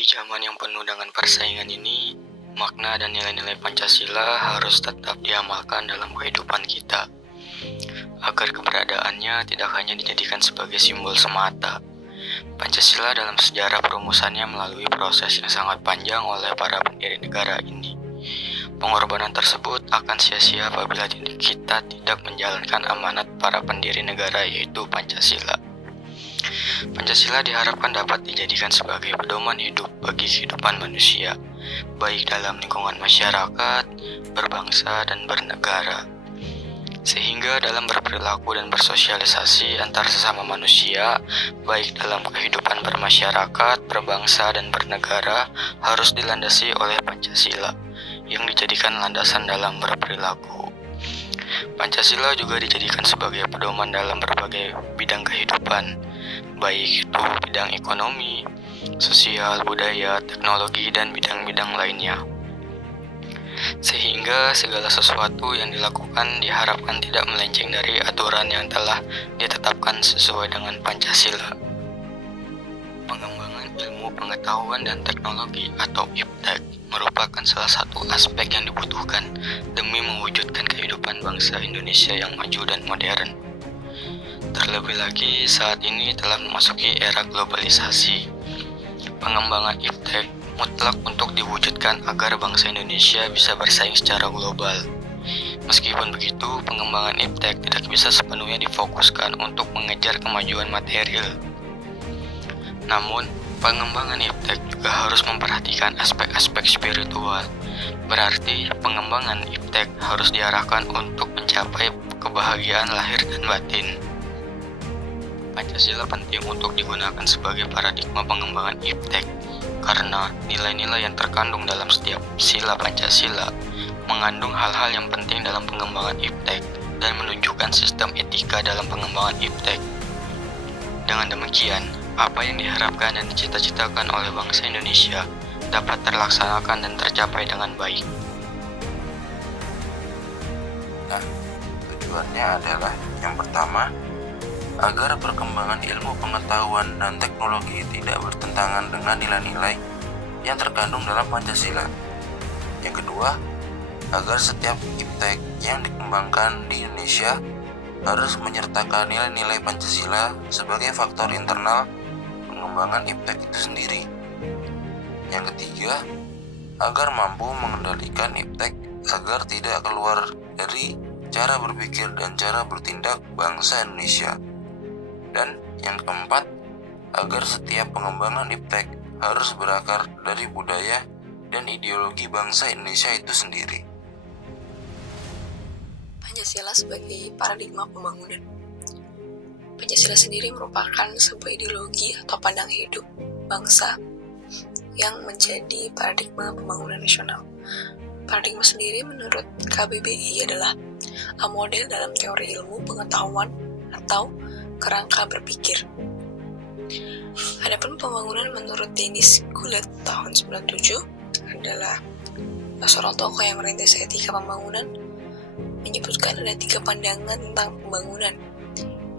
Di zaman yang penuh dengan persaingan ini, makna dan nilai-nilai Pancasila harus tetap diamalkan dalam kehidupan kita, agar keberadaannya tidak hanya dijadikan sebagai simbol semata. Pancasila dalam sejarah perumusannya melalui proses yang sangat panjang oleh para pendiri negara ini. Pengorbanan tersebut akan sia-sia apabila kita tidak menjalankan amanat para pendiri negara, yaitu Pancasila. Pancasila diharapkan dapat dijadikan sebagai pedoman hidup bagi kehidupan manusia, baik dalam lingkungan masyarakat, berbangsa, dan bernegara. Sehingga dalam berperilaku dan bersosialisasi antar sesama manusia, baik dalam kehidupan bermasyarakat, berbangsa, dan bernegara, harus dilandasi oleh Pancasila, yang dijadikan landasan dalam berperilaku. Pancasila juga dijadikan sebagai pedoman dalam berbagai bidang kehidupan, baik itu bidang ekonomi, sosial, budaya, teknologi, dan bidang-bidang lainnya. Sehingga segala sesuatu yang dilakukan diharapkan tidak melenceng dari aturan yang telah ditetapkan sesuai dengan Pancasila. Pengembangan ilmu pengetahuan dan teknologi atau IPTEK merupakan salah satu aspek yang dibutuhkan demi mewujudkan kehidupan bangsa Indonesia yang maju dan modern. Terlebih lagi saat ini telah memasuki era globalisasi. Pengembangan IPTEK mutlak untuk diwujudkan agar bangsa Indonesia bisa bersaing secara global. Meskipun begitu, pengembangan IPTEK tidak bisa sepenuhnya difokuskan untuk mengejar kemajuan material. Namun, pengembangan IPTEK juga harus memperhatikan aspek-aspek spiritual. Berarti, pengembangan IPTEK harus diarahkan untuk mencapai kebahagiaan lahir dan batin. Pancasila penting untuk digunakan sebagai paradigma pengembangan IPTEK karena nilai-nilai yang terkandung dalam setiap sila Pancasila mengandung hal-hal yang penting dalam pengembangan IPTEK dan menunjukkan sistem etika dalam pengembangan IPTEK. Dengan demikian, apa yang diharapkan dan dicita-citakan oleh bangsa Indonesia dapat terlaksanakan dan tercapai dengan baik. Nah, tujuannya adalah yang pertama, agar perkembangan ilmu pengetahuan dan teknologi tidak bertentangan dengan nilai-nilai yang terkandung dalam Pancasila. Yang kedua, agar setiap IPTEK yang dikembangkan di Indonesia harus menyertakan nilai-nilai Pancasila sebagai faktor internal pengembangan IPTEK itu sendiri. Yang ketiga, agar mampu mengendalikan IPTEK agar tidak keluar dari cara berpikir dan cara bertindak bangsa Indonesia. Dan yang keempat, agar setiap pengembangan IPTEK harus berakar dari budaya dan ideologi bangsa Indonesia itu sendiri. Pancasila sebagai paradigma pembangunan. Pancasila sendiri merupakan sebuah ideologi atau pandangan hidup bangsa yang menjadi paradigma pembangunan nasional. Paradigma sendiri menurut KBBI adalah model dalam teori ilmu pengetahuan atau kerangka berpikir. Adapun pembangunan menurut Dennis Gullett tahun 97 adalah seorang tokoh yang merintis etika pembangunan, menyebutkan ada 3 pandangan tentang pembangunan.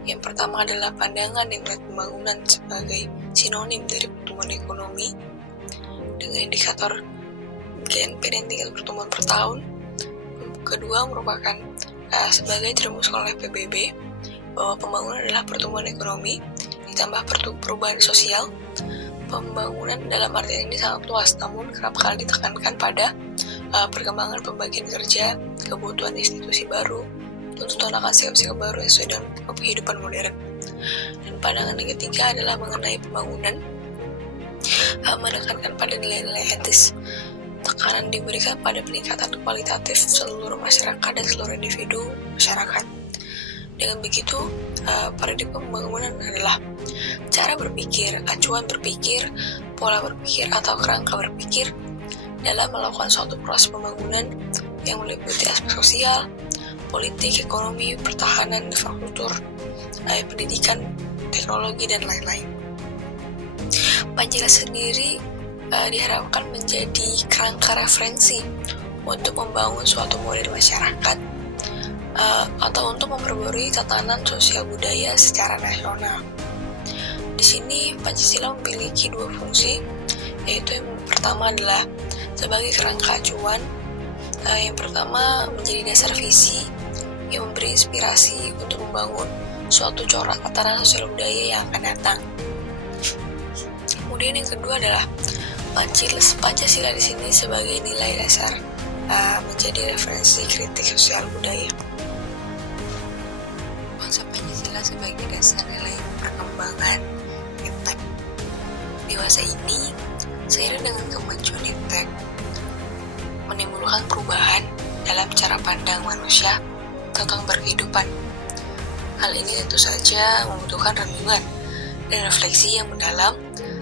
Yang pertama adalah pandangan yang melihat pembangunan sebagai sinonim dari pertumbuhan ekonomi dengan indikator GNP dan tingkat pertumbuhan per tahun. Kedua merupakan sebagai dirumuskan oleh PBB bahwa pembangunan adalah pertumbuhan ekonomi ditambah perubahan sosial. Pembangunan dalam artian ini sangat luas, namun kerap kali ditekankan pada perkembangan pembagian kerja, kebutuhan institusi baru, tuntutan akan sikap-sikap baru yang sesuai dengan kehidupan modern. Dan pandangan yang ketiga adalah mengenai pembangunan menekankan pada nilai-nilai etis. Tekanan diberikan pada peningkatan kualitatif seluruh masyarakat dan seluruh individu masyarakat. Dengan begitu, paradigma pembangunan adalah cara berpikir, acuan berpikir, pola berpikir atau kerangka berpikir dalam melakukan suatu proses pembangunan yang meliputi aspek sosial, politik, ekonomi, pertahanan, infrastruktur, pendidikan, teknologi, dan lain-lain. Pancasila sendiri diharapkan menjadi kerangka referensi untuk membangun suatu model masyarakat atau untuk memperbarui tatanan sosial budaya secara nasional. Di sini Pancasila memiliki 2 fungsi. yaitu yang pertama adalah sebagai kerangka acuan. Yang pertama menjadi dasar visi yang memberi inspirasi untuk membangun suatu corak tatanan sosial budaya yang akan datang. Kemudian yang kedua adalah Pancasila di sini sebagai nilai dasar menjadi referensi kritik sosial budaya. Konsep Pancasila sebagai dasar nilai perkembangan iptek. Dewasa ini, seiring dengan kemajuan iptek, menimbulkan perubahan dalam cara pandang manusia tentang berkehidupan. Hal ini tentu saja membutuhkan renungan dan refleksi yang mendalam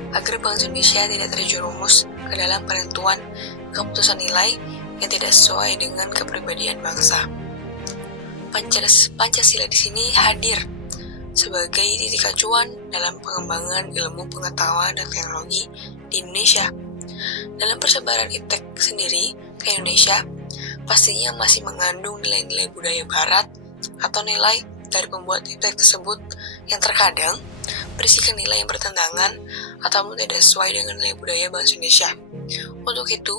agar bangsa Indonesia tidak terjerumus ke dalam penentuan keputusan nilai yang tidak sesuai dengan kepribadian bangsa. Pancasila di sini hadir sebagai titik acuan dalam pengembangan ilmu pengetahuan dan teknologi di Indonesia. Dalam persebaran iptek sendiri ke Indonesia, pastinya masih mengandung nilai-nilai budaya barat atau nilai dari pembuat iptek tersebut yang terkadang berisikan nilai yang bertentangan atau tidak sesuai dengan nilai budaya bangsa Indonesia. Untuk itu,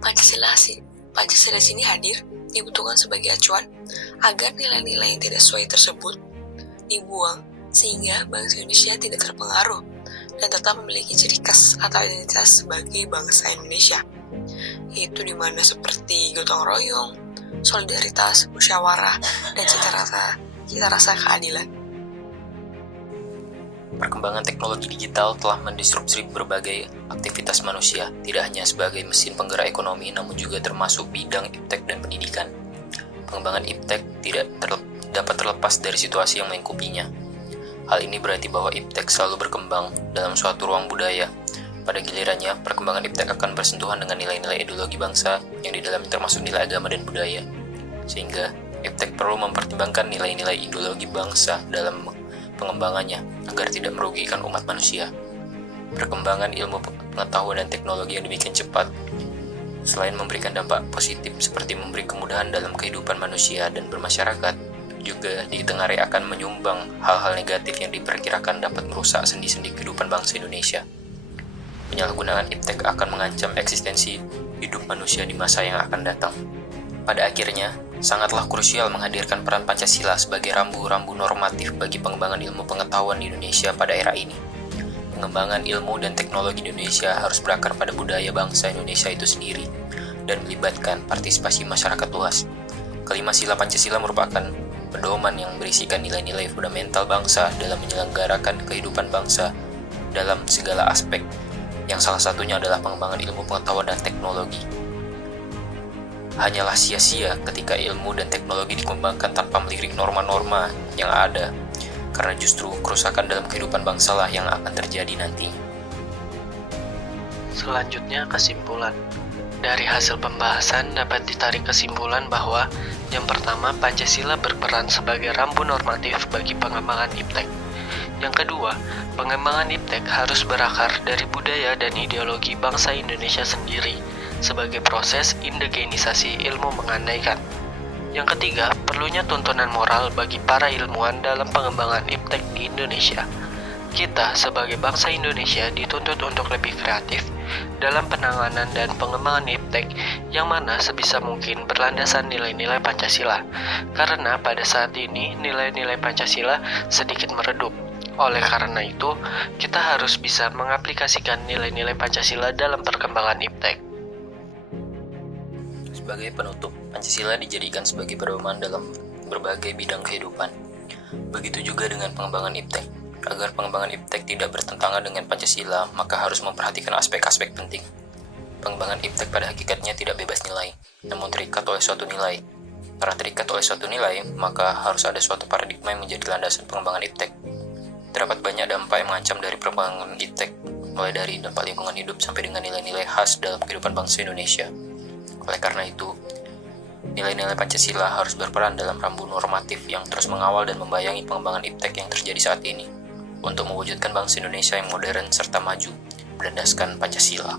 Pancasila sini hadir dibutuhkan sebagai acuan agar nilai-nilai yang tidak sesuai tersebut dibuang sehingga bangsa Indonesia tidak terpengaruh dan tetap memiliki ciri khas atau identitas sebagai bangsa Indonesia, yaitu dimana seperti gotong royong, solidaritas, musyawarah, dan cita rasa keadilan. Perkembangan teknologi digital telah mendisrupsi berbagai aktivitas manusia, tidak hanya sebagai mesin penggerak ekonomi, namun juga termasuk bidang iptek dan pendidikan. Pengembangan iptek tidak dapat terlepas dari situasi yang melingkupinya. Hal ini berarti bahwa iptek selalu berkembang dalam suatu ruang budaya. Pada gilirannya, perkembangan iptek akan bersentuhan dengan nilai-nilai ideologi bangsa yang di dalamnya termasuk nilai agama dan budaya. Sehingga, iptek perlu mempertimbangkan nilai-nilai ideologi bangsa dalam pengembangannya agar tidak merugikan umat manusia. Perkembangan ilmu pengetahuan dan teknologi yang demikian cepat, selain memberikan dampak positif seperti memberi kemudahan dalam kehidupan manusia dan bermasyarakat, juga ditengarai akan menyumbang hal-hal negatif yang diperkirakan dapat merusak sendi-sendi kehidupan bangsa Indonesia. Penyalahgunaan iptek akan mengancam eksistensi hidup manusia di masa yang akan datang. Pada akhirnya, sangatlah krusial menghadirkan peran Pancasila sebagai rambu-rambu normatif bagi pengembangan ilmu pengetahuan di Indonesia pada era ini. Pengembangan ilmu dan teknologi di Indonesia harus berakar pada budaya bangsa Indonesia itu sendiri dan melibatkan partisipasi masyarakat luas. Kelima sila Pancasila merupakan pedoman yang berisikan nilai-nilai fundamental bangsa dalam menyelenggarakan kehidupan bangsa dalam segala aspek, yang salah satunya adalah pengembangan ilmu pengetahuan dan teknologi. Hanyalah sia-sia ketika ilmu dan teknologi dikembangkan tanpa melirik norma-norma yang ada, karena justru kerusakan dalam kehidupan bangsalah yang akan terjadi nantinya. Selanjutnya, kesimpulan. Dari hasil pembahasan dapat ditarik kesimpulan bahwa yang pertama, Pancasila berperan sebagai rambu normatif bagi pengembangan iptek. Yang kedua, pengembangan iptek harus berakar dari budaya dan ideologi bangsa Indonesia sendiri sebagai proses indigenisasi ilmu mengandaikan. Yang ketiga, perlunya tuntunan moral bagi para ilmuwan dalam pengembangan iptek di Indonesia. Kita sebagai bangsa Indonesia dituntut untuk lebih kreatif dalam penanganan dan pengembangan iptek yang mana sebisa mungkin berlandasan nilai-nilai Pancasila, karena pada saat ini nilai-nilai Pancasila sedikit meredup. Oleh karena itu, kita harus bisa mengaplikasikan nilai-nilai Pancasila dalam perkembangan iptek. Sebagai penutup, Pancasila dijadikan sebagai pedoman dalam berbagai bidang kehidupan. Begitu juga dengan pengembangan iptek. Agar pengembangan iptek tidak bertentangan dengan Pancasila, maka harus memperhatikan aspek-aspek penting. Pengembangan iptek pada hakikatnya tidak bebas nilai, namun terikat oleh suatu nilai. Karena terikat oleh suatu nilai, maka harus ada suatu paradigma yang menjadi landasan pengembangan iptek. Terdapat banyak dampak yang mengancam dari pengembangan iptek, mulai dari dampak lingkungan hidup sampai dengan nilai-nilai khas dalam kehidupan bangsa Indonesia. Oleh karena itu, nilai-nilai Pancasila harus berperan dalam rambu normatif yang terus mengawal dan membayangi pengembangan iptek yang terjadi saat ini, untuk mewujudkan bangsa Indonesia yang modern serta maju berdasarkan Pancasila.